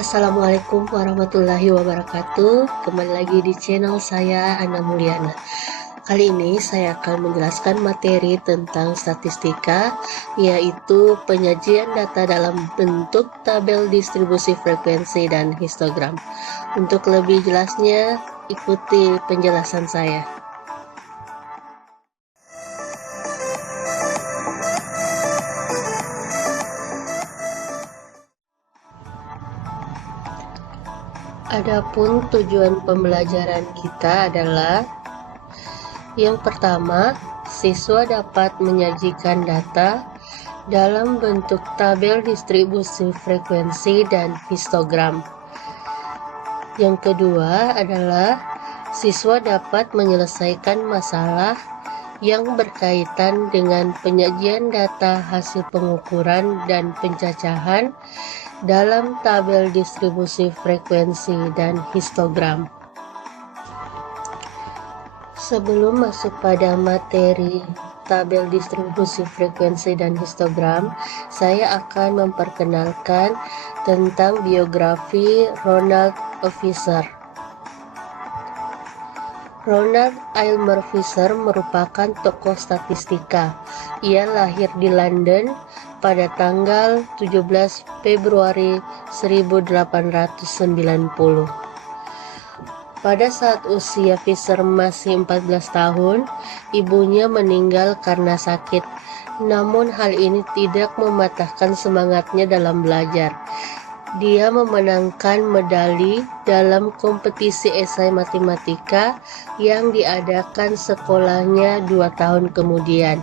Assalamualaikum warahmatullahi wabarakatuh. Kembali lagi di channel saya, Ana Mulyana. Kali ini saya akan menjelaskan materi tentang statistika, yaitu penyajian data dalam bentuk tabel distribusi frekuensi dan histogram. Untuk lebih jelasnya, ikuti penjelasan saya. Adapun tujuan pembelajaran kita adalah yang pertama, siswa dapat menyajikan data dalam bentuk tabel distribusi frekuensi dan histogram. Yang kedua adalah siswa dapat menyelesaikan masalah yang berkaitan dengan penyajian data hasil pengukuran dan pencacahan dalam tabel distribusi frekuensi dan histogram. Sebelum masuk pada materi tabel distribusi frekuensi dan histogram, saya akan memperkenalkan tentang biografi Ronald Fisher. Ronald Aylmer Fisher merupakan tokoh statistika. Ia lahir di London pada tanggal 17 Februari 1890. Pada saat usia Fisher masih 14 tahun, ibunya meninggal karena sakit. Namun hal ini tidak mematahkan semangatnya dalam belajar. Dia memenangkan medali dalam kompetisi esai matematika yang diadakan sekolahnya 2 tahun kemudian.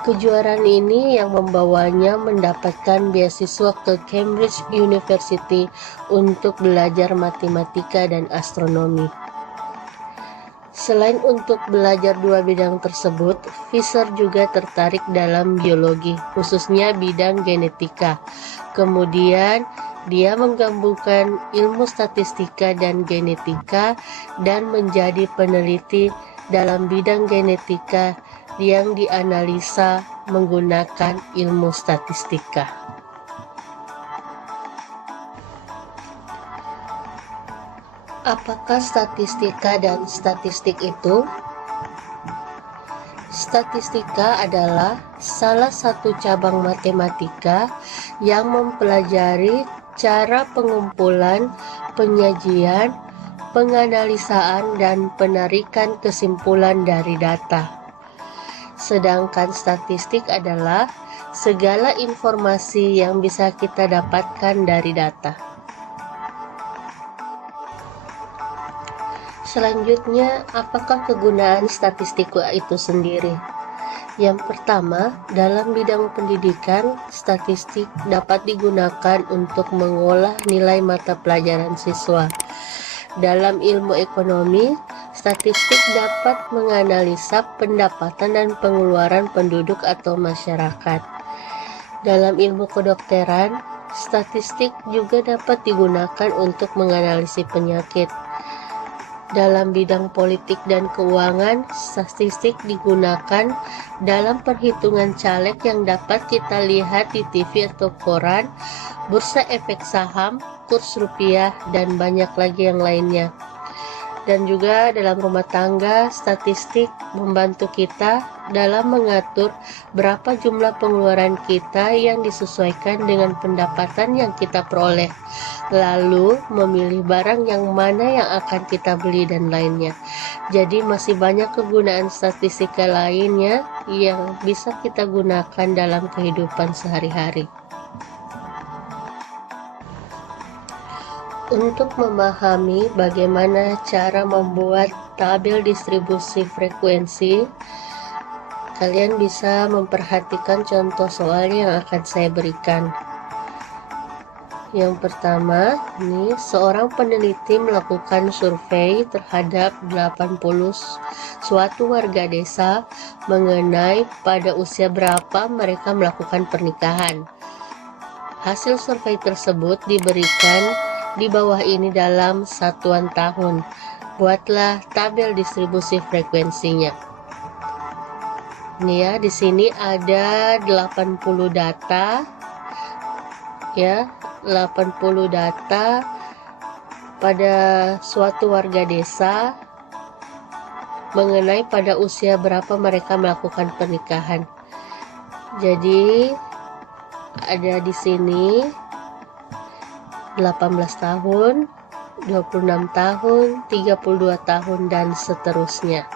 Kejuaraan ini yang membawanya mendapatkan beasiswa ke Cambridge University untuk belajar matematika dan astronomi. Selain untuk belajar dua bidang tersebut, Fisher juga tertarik dalam biologi, khususnya bidang genetika. Kemudian, dia menggabungkan ilmu statistika dan genetika dan menjadi peneliti dalam bidang genetika yang dianalisa menggunakan ilmu statistika. Apakah statistika dan statistik itu? Statistika adalah salah satu cabang matematika yang mempelajari cara pengumpulan, penyajian, penganalisaan, dan penarikan kesimpulan dari data. Sedangkan statistik adalah segala informasi yang bisa kita dapatkan dari data. Selanjutnya, apakah kegunaan statistika itu sendiri? Yang pertama, dalam bidang pendidikan, statistik dapat digunakan untuk mengolah nilai mata pelajaran siswa. Dalam ilmu ekonomi, statistik dapat menganalisa pendapatan dan pengeluaran penduduk atau masyarakat. Dalam ilmu kedokteran, statistik juga dapat digunakan untuk menganalisis penyakit. Dalam bidang politik dan keuangan, statistik digunakan dalam perhitungan caleg yang dapat kita lihat di TV atau koran, bursa efek saham, kurs rupiah, dan banyak lagi yang lainnya. Dan juga dalam rumah tangga, statistik membantu kita dalam mengatur berapa jumlah pengeluaran kita yang disesuaikan dengan pendapatan yang kita peroleh, lalu memilih barang yang mana yang akan kita beli dan lainnya. Jadi masih banyak kegunaan statistika lainnya yang bisa kita gunakan dalam kehidupan sehari-hari. Untuk memahami bagaimana cara membuat tabel distribusi frekuensi, kalian bisa memperhatikan contoh soal yang akan saya berikan. Yang pertama, ini seorang peneliti melakukan survei terhadap 80 suatu warga desa mengenai pada usia berapa mereka melakukan pernikahan. Hasil survei tersebut diberikan di bawah ini dalam satuan tahun. Buatlah tabel distribusi frekuensinya. Ini ya, di sini ada 80 data ya, 80 data pada suatu warga desa mengenai pada usia berapa mereka melakukan pernikahan. Jadi ada di sini 18 tahun, 26 tahun, 32 tahun, dan seterusnya.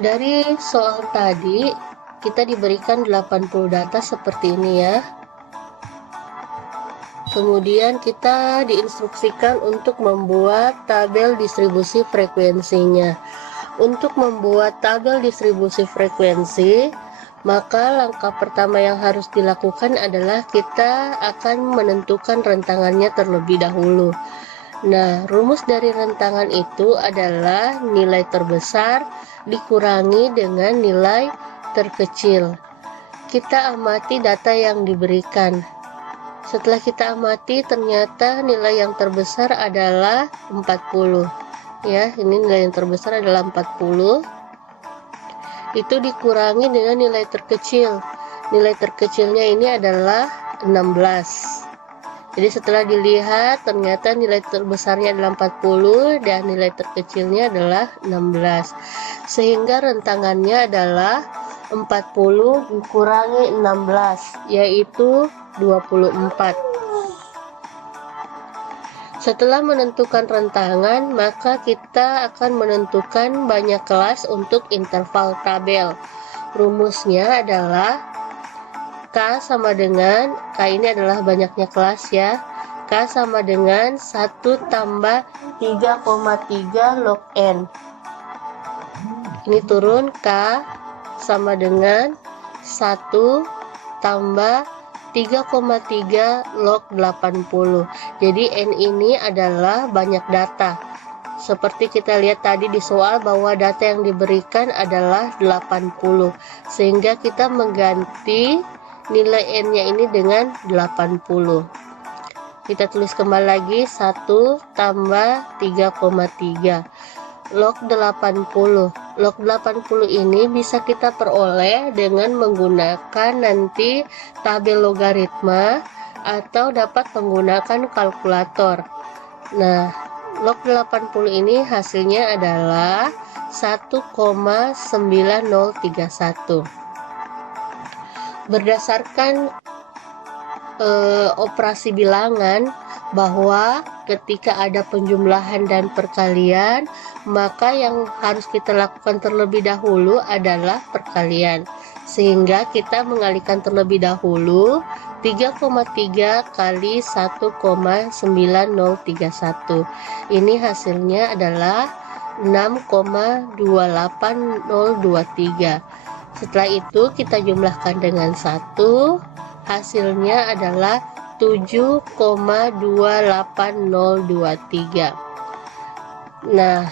Dari soal tadi, kita diberikan 80 data seperti ini ya. Kemudian kita diinstruksikan untuk membuat tabel distribusi frekuensinya. Untuk membuat tabel distribusi frekuensi, maka langkah pertama yang harus dilakukan adalah kita akan menentukan rentangannya terlebih dahulu. Nah, rumus dari rentangan itu adalah nilai terbesar dikurangi dengan nilai terkecil. Kita amati data yang diberikan. Setelah kita amati, ternyata nilai yang terbesar adalah 40. Ya, ini nilai yang terbesar adalah 40. Itu dikurangi dengan nilai terkecil. Nilai terkecilnya ini adalah 16. Jadi setelah dilihat, ternyata nilai terbesarnya adalah 40 dan nilai terkecilnya adalah 16. Sehingga rentangannya adalah 40 dikurangi 16, yaitu 24. Setelah menentukan rentangan, maka kita akan menentukan banyak kelas untuk interval tabel. Rumusnya adalah K sama dengan, K ini adalah banyaknya kelas ya, K sama dengan 1 tambah 3,3 log N. Ini turun, K sama dengan 1 tambah 3,3 log 80. Jadi N ini adalah banyak data. Seperti kita lihat tadi di soal bahwa data yang diberikan adalah 80. Sehingga kita mengganti nilai N-nya ini dengan 80. Kita tulis kembali lagi 1 tambah 3,3 log 80. Log 80 ini bisa kita peroleh dengan menggunakan nanti tabel logaritma atau dapat menggunakan kalkulator. Nah, log 80 ini hasilnya adalah 1,9031. Berdasarkan operasi bilangan, bahwa ketika ada penjumlahan dan perkalian, maka yang harus kita lakukan terlebih dahulu adalah perkalian. Sehingga kita mengalihkan terlebih dahulu 3,3 kali 1,9031. Ini hasilnya adalah 6,28023. Setelah itu kita jumlahkan dengan 1, hasilnya adalah 7,28023. Nah,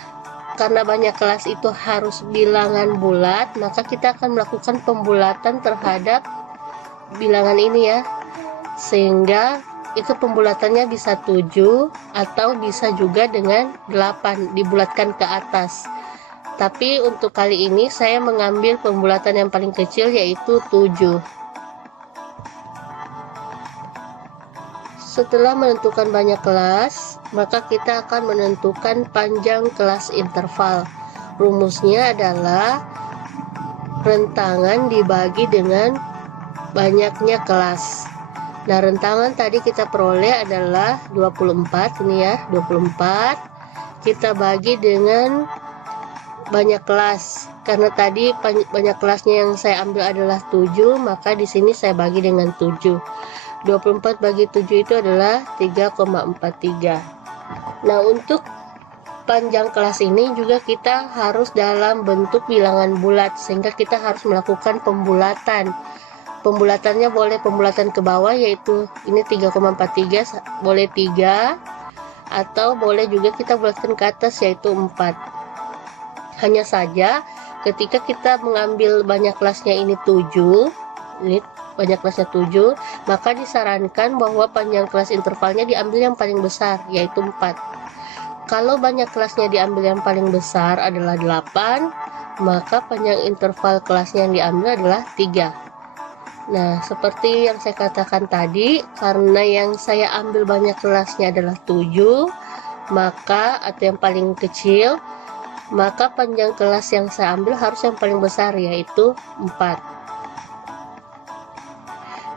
karena banyak kelas itu harus bilangan bulat, maka kita akan melakukan pembulatan terhadap bilangan ini ya. Sehingga itu pembulatannya bisa 7 atau bisa juga dengan 8 dibulatkan ke atas. Tapi untuk kali ini saya mengambil pembulatan yang paling kecil, yaitu 7. Setelah menentukan banyak kelas, maka kita akan menentukan panjang kelas interval. Rumusnya adalah rentangan dibagi dengan banyaknya kelas. Nah, rentangan tadi kita peroleh adalah 24, ini ya, 24. Kita bagi dengan banyak kelas. Karena tadi banyak kelasnya yang saya ambil adalah 7, maka di sini saya bagi dengan 7. 24 bagi 7 itu adalah 3,43. Nah, untuk panjang kelas ini juga kita harus dalam bentuk bilangan bulat, sehingga kita harus melakukan pembulatan. Pembulatannya boleh pembulatan ke bawah, yaitu ini 3,43, boleh 3, atau boleh juga kita bulatkan ke atas, yaitu 4. Hanya saja ketika kita mengambil banyak kelasnya ini 7, ini banyak kelasnya 7, maka disarankan bahwa panjang kelas intervalnya diambil yang paling besar, yaitu 4. Kalau banyak kelasnya diambil yang paling besar adalah 8, maka panjang interval kelasnya yang diambil adalah 3. Nah, seperti yang saya katakan tadi, karena yang saya ambil banyak kelasnya adalah 7, maka atau yang paling kecil, maka panjang kelas yang saya ambil harus yang paling besar, yaitu 4.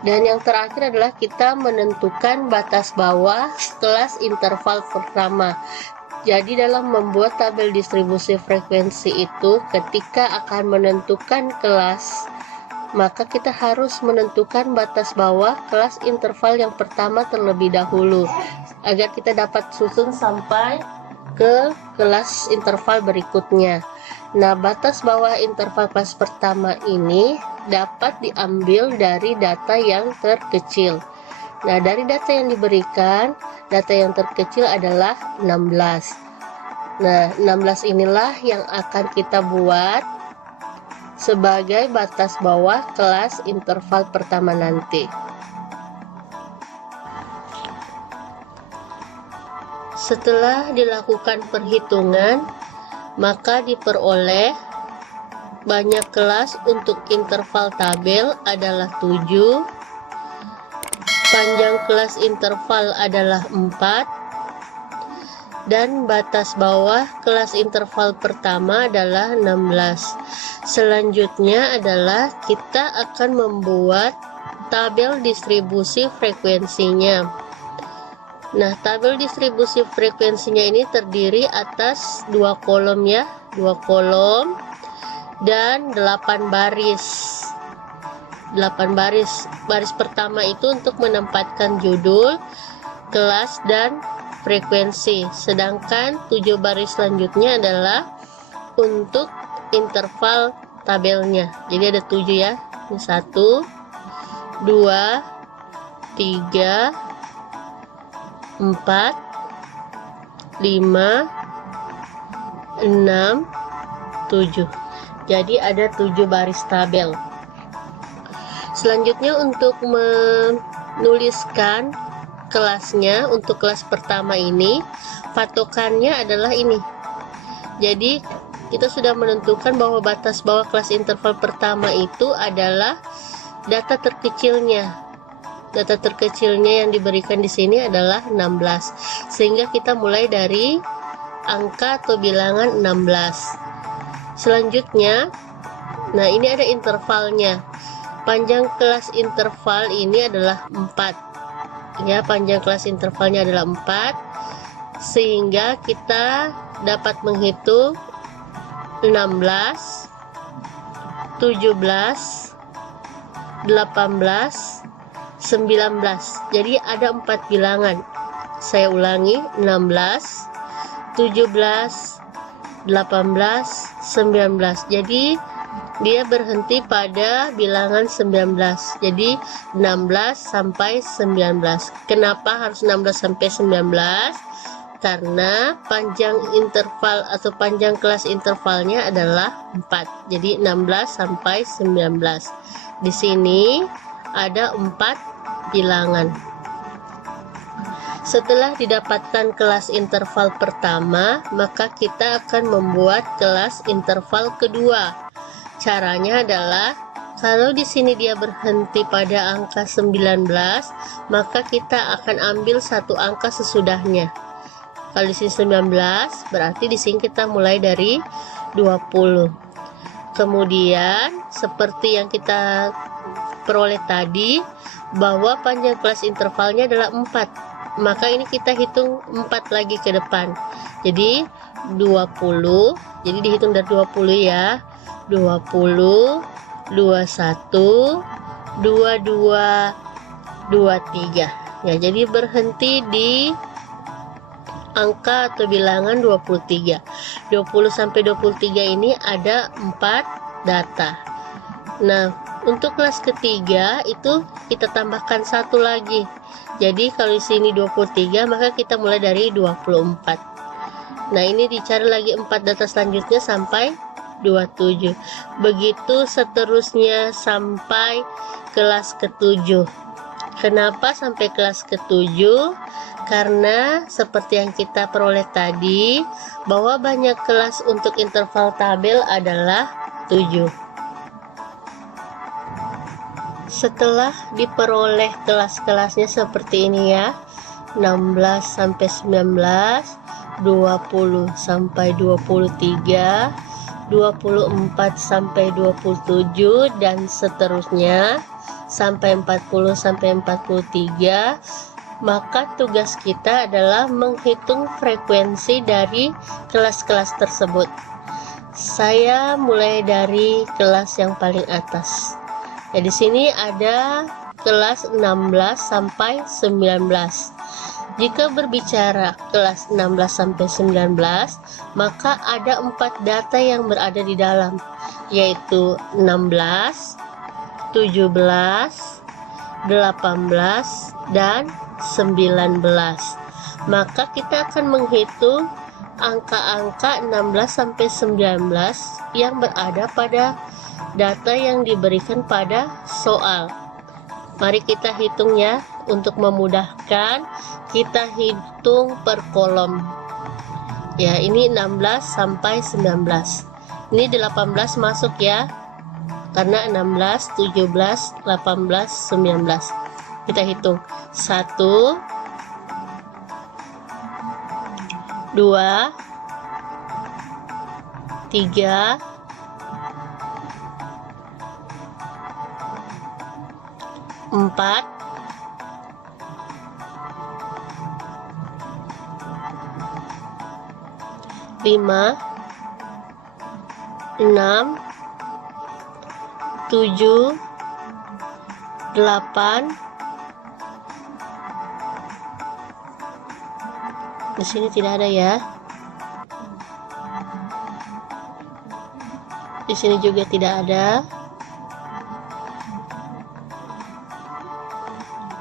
Dan yang terakhir adalah kita menentukan batas bawah kelas interval pertama. Jadi dalam membuat tabel distribusi frekuensi itu, ketika akan menentukan kelas, maka kita harus menentukan batas bawah kelas interval yang pertama terlebih dahulu, agar kita dapat susun sampai ke kelas interval berikutnya. Nah, batas bawah interval kelas pertama ini dapat diambil dari data yang terkecil. Nah, dari data yang diberikan, data yang terkecil adalah 16. Nah, 16 inilah yang akan kita buat sebagai batas bawah kelas interval pertama nanti. Setelah dilakukan perhitungan, maka diperoleh banyak kelas untuk interval tabel adalah 7, panjang kelas interval adalah 4, dan batas bawah kelas interval pertama adalah 16. Selanjutnya adalah kita akan membuat tabel distribusi frekuensinya. Nah, tabel distribusi frekuensinya ini terdiri atas 2 kolom ya, 2 kolom dan 8 baris. 8 baris. Baris pertama itu untuk menempatkan judul, kelas, dan frekuensi. Sedangkan 7 baris selanjutnya adalah untuk interval tabelnya. Jadi ada 7 ya. Ini 1, 2, 3, 4, 5, 6, 7. Jadi ada 7 baris tabel. Selanjutnya untuk menuliskan kelasnya, untuk kelas pertama ini patokannya adalah ini. Jadi kita sudah menentukan bahwa batas bawah kelas interval pertama itu adalah data terkecilnya. Data terkecilnya yang diberikan di sini adalah 16. Sehingga kita mulai dari angka atau bilangan 16. Selanjutnya, nah ini ada intervalnya. Panjang kelas interval ini adalah 4. Ya, panjang kelas intervalnya adalah 4. Sehingga kita dapat menghitung 16, 17, 18, 19. Jadi ada 4 bilangan. Saya ulangi, 16, 17, 18, 19. Jadi dia berhenti pada bilangan 19. Jadi 16 sampai 19. Kenapa harus 16 sampai 19? Karena panjang interval atau panjang kelas intervalnya adalah 4. Jadi 16 sampai 19. Di sini ada 4 bilangan. Setelah didapatkan kelas interval pertama, maka kita akan membuat kelas interval kedua. Caranya adalah kalau di sini dia berhenti pada angka 19, maka kita akan ambil satu angka sesudahnya. Kalau di sini 19, berarti di sini kita mulai dari 20. Kemudian seperti yang kita peroleh tadi, bahwa panjang kelas intervalnya adalah 4, maka ini kita hitung 4 lagi ke depan. Jadi 20, jadi dihitung dari 20 ya, 20, 21, 22, 23 ya. Jadi berhenti di angka atau bilangan 23. 20 sampai 23 ini ada 4 data. Nah, untuk kelas ketiga itu kita tambahkan satu lagi. Jadi kalau di sini 23, maka kita mulai dari 24. Nah, ini dicari lagi 4 data selanjutnya sampai 27. Begitu seterusnya sampai kelas ke-7. Kenapa sampai kelas ke-7? Karena seperti yang kita peroleh tadi, bahwa banyak kelas untuk interval tabel adalah 7. Setelah diperoleh kelas-kelasnya seperti ini ya, 16 sampai 19, 20 sampai 23, 24 sampai 27 dan seterusnya sampai 40 sampai 43, maka tugas kita adalah menghitung frekuensi dari kelas-kelas tersebut. Saya mulai dari kelas yang paling atas. Ya, di sini ada kelas 16 sampai 19. Jika berbicara kelas 16 sampai 19, maka ada 4 data yang berada di dalam, yaitu 16, 17, 18, dan 19. Maka kita akan menghitung angka-angka 16 sampai 19 yang berada pada data yang diberikan pada soal. Mari kita hitung ya. Untuk memudahkan, kita hitung per kolom. Ya, ini 16 sampai 19. Ini 18 masuk ya. Karena 16, 17, 18, 19. Kita hitung. 1, 2, 3, 4, 5, 6, 7, 8. Di sini tidak ada ya. Di sini juga tidak ada.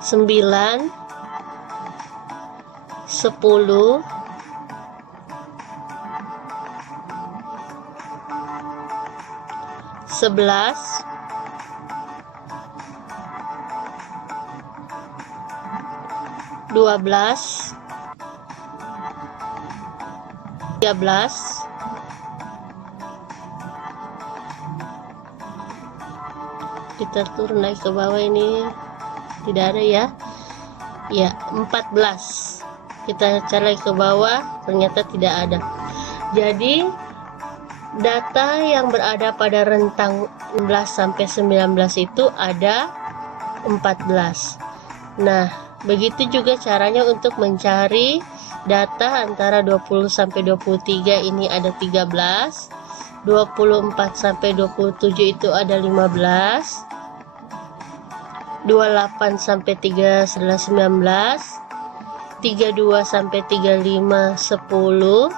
9, 10, 11, 12, 13, 14. Kita turun naik ke bawah, ini tidak ada ya. Ya, 14. Kita cari ke bawah, ternyata tidak ada. Jadi data yang berada pada rentang 16 sampai 19 itu ada 14. Nah, begitu juga caranya untuk mencari data antara 20 sampai 23, ini ada 13. 24 sampai 27 itu ada 15. 28 sampai 3 adalah 19. 32 sampai 35 10.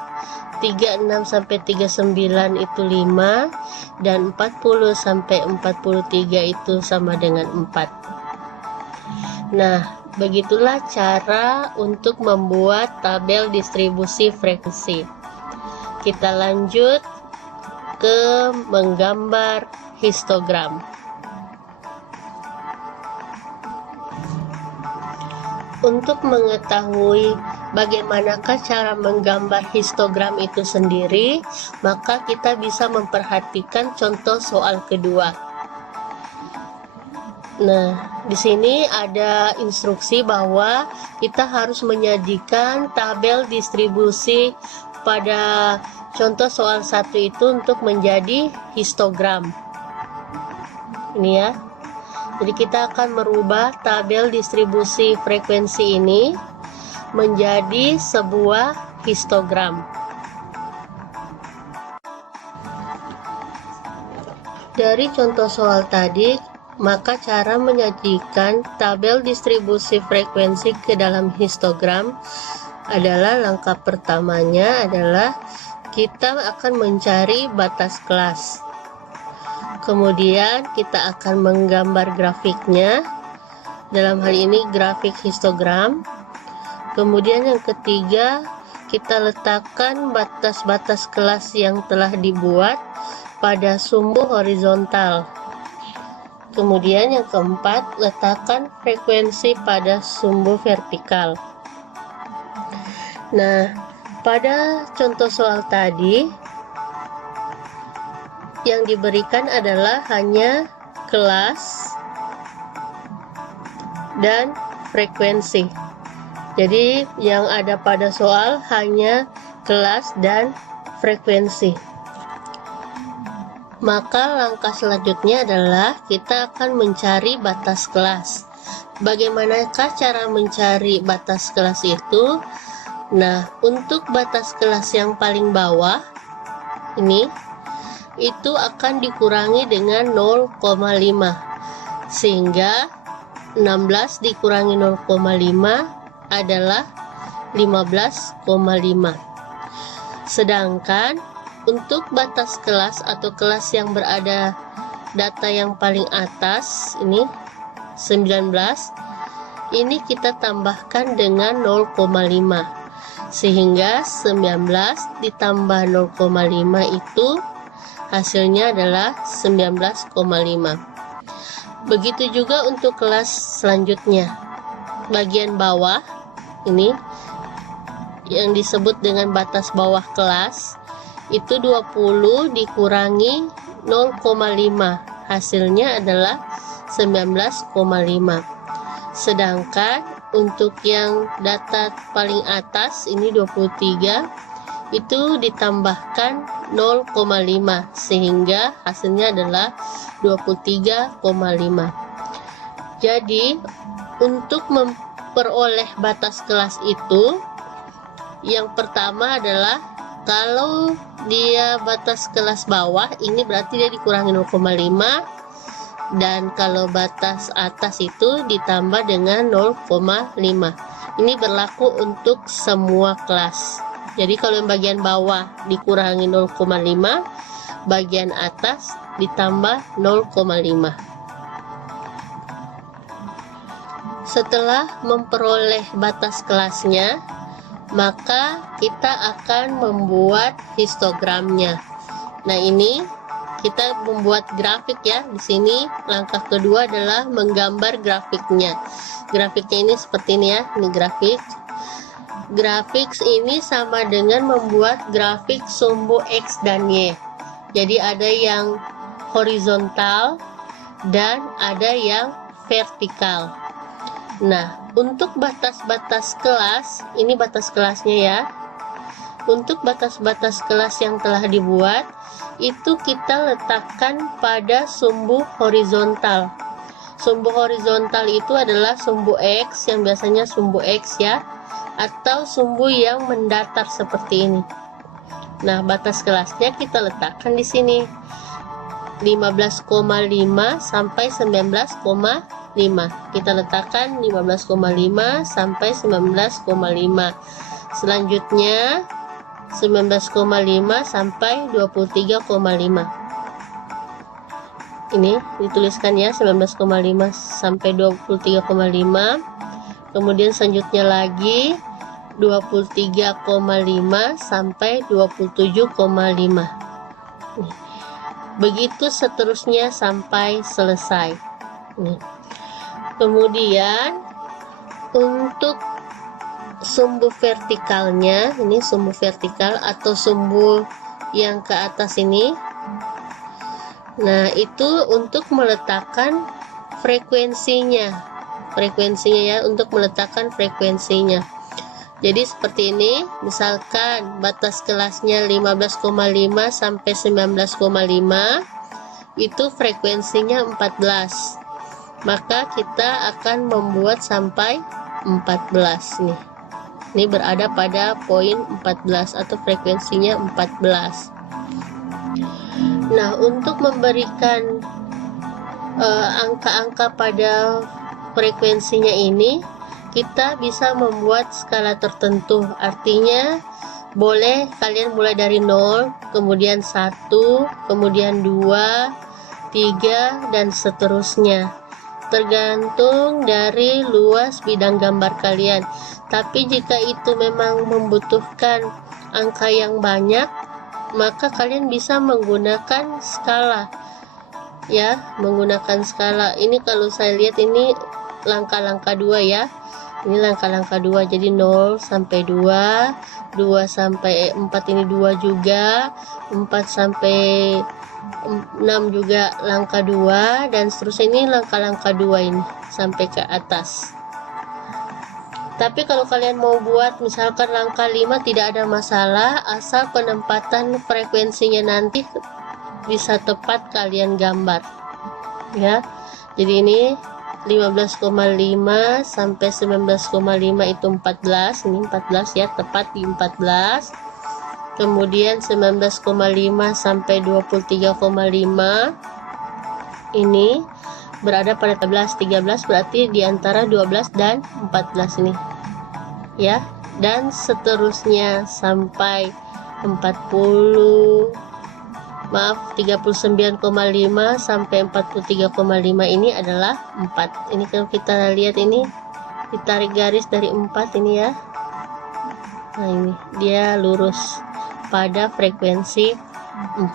36 sampai 39 itu 5, dan 40 sampai 43 itu sama dengan 4. Nah, begitulah cara untuk membuat tabel distribusi frekuensi. Kita lanjut ke menggambar histogram. Untuk mengetahui bagaimanakah cara menggambar histogram itu sendiri, maka kita bisa memperhatikan contoh soal kedua. Nah, di sini ada instruksi bahwa kita harus menyajikan tabel distribusi pada contoh soal 1 itu untuk menjadi histogram. Ini ya. Jadi kita akan merubah tabel distribusi frekuensi ini menjadi sebuah histogram. Dari contoh soal tadi, maka cara menyajikan tabel distribusi frekuensi ke dalam histogram adalah langkah pertamanya adalah kita akan mencari batas kelas. Kemudian kita akan menggambar grafiknya, dalam hal ini grafik histogram. Kemudian yang ketiga, kita letakkan batas-batas kelas yang telah dibuat pada sumbu horizontal. Kemudian yang keempat, letakkan frekuensi pada sumbu vertikal. Nah, pada contoh soal tadi, yang diberikan adalah hanya kelas dan frekuensi. Jadi yang ada pada soal hanya kelas dan frekuensi. Maka langkah selanjutnya adalah kita akan mencari batas kelas. Bagaimanakah cara mencari batas kelas itu? Nah, untuk batas kelas yang paling bawah ini itu akan dikurangi dengan 0,5, sehingga 16 dikurangi 0,5 adalah 15,5. Sedangkan untuk batas kelas atau kelas yang berada data yang paling atas ini 19, ini kita tambahkan dengan 0,5, sehingga 19 ditambah 0,5 itu hasilnya adalah 19,5. Begitu juga untuk kelas selanjutnya. Bagian bawah ini yang disebut dengan batas bawah kelas itu 20 dikurangi 0,5, hasilnya adalah 19,5. Sedangkan untuk yang data paling atas ini 23 itu ditambahkan 0,5, sehingga hasilnya adalah 23,5. Jadi untuk memperoleh batas kelas itu, yang pertama adalah kalau dia batas kelas bawah ini berarti dia dikurangi 0,5, dan kalau batas atas itu ditambah dengan 0,5. Ini berlaku untuk semua kelas. Jadi kalau yang bagian bawah dikurangi 0,5, bagian atas ditambah 0,5. Setelah memperoleh batas kelasnya, maka kita akan membuat histogramnya. Nah, ini kita membuat grafik ya. Di sini langkah kedua adalah menggambar grafiknya. Grafiknya ini seperti ini ya. Ini grafik. Grafik ini sama dengan membuat grafik sumbu X dan Y. Jadi ada yang horizontal dan ada yang vertikal. Nah, untuk batas-batas kelas, ini batas kelasnya ya. Untuk batas-batas kelas yang telah dibuat, itu kita letakkan pada sumbu horizontal. Sumbu horizontal itu adalah sumbu X, yang biasanya sumbu X ya, atau sumbu yang mendatar seperti ini. Nah, batas kelasnya kita letakkan di sini. 15,5 sampai 19,5. Kita letakkan 15,5 sampai 19,5. Selanjutnya 19,5 sampai 23,5. Ini dituliskan ya, 19,5 sampai 23,5. Kemudian selanjutnya lagi 23,5 sampai 27,5. Begitu seterusnya sampai selesai. Kemudian untuk sumbu vertikalnya, ini sumbu vertikal atau sumbu yang ke atas ini. Nah, itu untuk meletakkan frekuensinya. Ya, untuk meletakkan frekuensinya. Jadi seperti ini, misalkan batas kelasnya 15,5 sampai 19,5, itu frekuensinya 14. Maka kita akan membuat sampai 14 nih. Ini berada pada poin 14 atau frekuensinya 14. Nah, untuk memberikan angka-angka pada frekuensinya ini, kita bisa membuat skala tertentu. Artinya boleh kalian mulai dari 0, kemudian 1, kemudian 2, 3, dan seterusnya. Tergantung dari luas bidang gambar kalian. Tapi jika itu memang membutuhkan angka yang banyak, maka kalian bisa menggunakan skala. Ya, menggunakan skala. Ini kalau saya lihat ini langkah-langkah 2 ya. Ini langkah-langkah 2, jadi 0 sampai 2, 2 sampai 4 ini 2 juga, 4 sampai 6 juga langkah 2, dan seterusnya ini langkah-langkah 2 ini sampai ke atas. Tapi kalau kalian mau buat misalkan langkah 5 tidak ada masalah, asal penempatan frekuensinya nanti bisa tepat kalian gambar ya. Jadi ini 15,5 sampai 19,5 itu 14, ini 14 ya, tepat di 14. Kemudian 19,5 sampai 23,5 ini berada pada 13 berarti di antara 12 dan 14 ini ya. Dan seterusnya sampai 39,5 sampai 43,5 ini adalah 4. Ini kalau kita lihat ini ditarik garis dari 4 ini ya. Nah ini dia lurus pada frekuensi 4.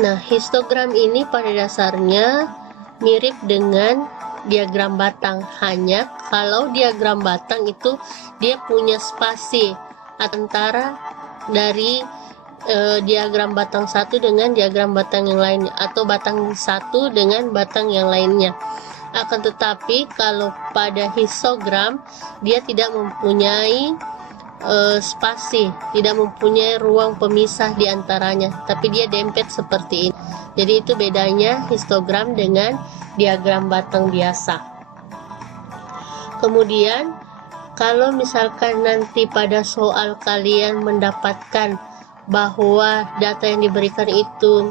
Nah, histogram ini pada dasarnya mirip dengan diagram batang, hanya kalau diagram batang itu dia punya spasi antara dari diagram batang satu dengan diagram batang yang lainnya, atau batang satu dengan batang yang lainnya. Akan tetapi kalau pada histogram dia tidak mempunyai spasi, tidak mempunyai ruang pemisah di antaranya, tapi dia dempet seperti ini. Jadi itu bedanya histogram dengan diagram batang biasa. Kemudian kalau misalkan nanti pada soal kalian mendapatkan bahwa data yang diberikan itu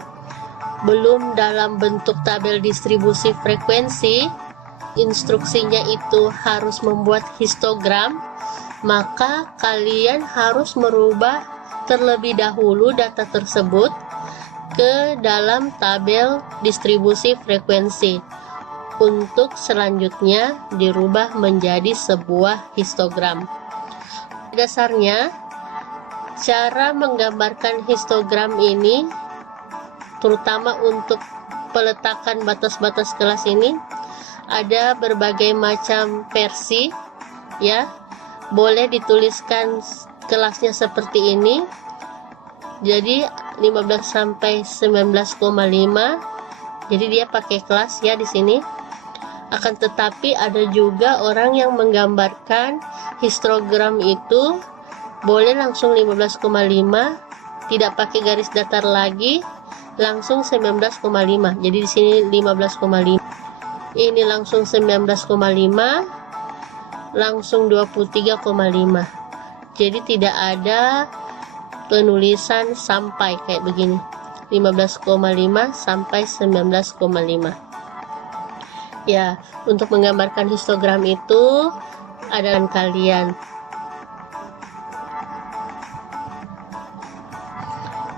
belum dalam bentuk tabel distribusi frekuensi, instruksinya itu harus membuat histogram, maka kalian harus merubah terlebih dahulu data tersebut ke dalam tabel distribusi frekuensi untuk selanjutnya dirubah menjadi sebuah histogram. Dasarnya, cara menggambarkan histogram ini, terutama untuk peletakan batas-batas kelas ini, ada berbagai macam versi ya. Boleh dituliskan kelasnya seperti ini. Jadi 15 sampai 19,5. Jadi dia pakai kelas ya di sini. Akan tetapi ada juga orang yang menggambarkan histogram itu boleh langsung 15,5, tidak pakai garis datar lagi, langsung 19,5. Jadi di sini 15,5. Ini langsung 19,5, langsung 23,5. Jadi tidak ada penulisan sampai kayak begini. 15,5 sampai 19,5. Ya, untuk menggambarkan histogram itu ada kalian.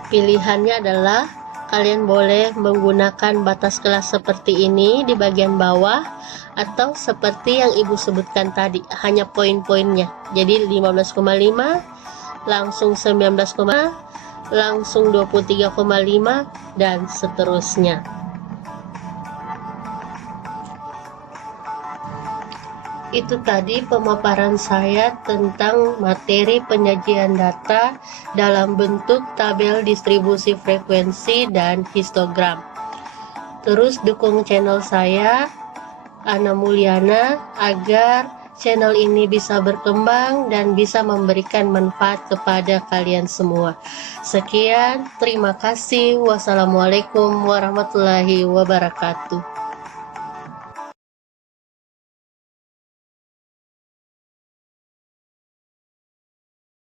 Pilihannya adalah kalian boleh menggunakan batas kelas seperti ini di bagian bawah, atau seperti yang ibu sebutkan tadi, hanya poin-poinnya. Jadi 15,5 langsung 19, langsung 23,5 dan seterusnya. Itu tadi pemaparan saya tentang materi penyajian data dalam bentuk tabel distribusi frekuensi dan histogram. Terus dukung channel saya, Ana Mulyana, agar channel ini bisa berkembang dan bisa memberikan manfaat kepada kalian semua. Sekian, terima kasih. Wassalamualaikum warahmatullahi wabarakatuh.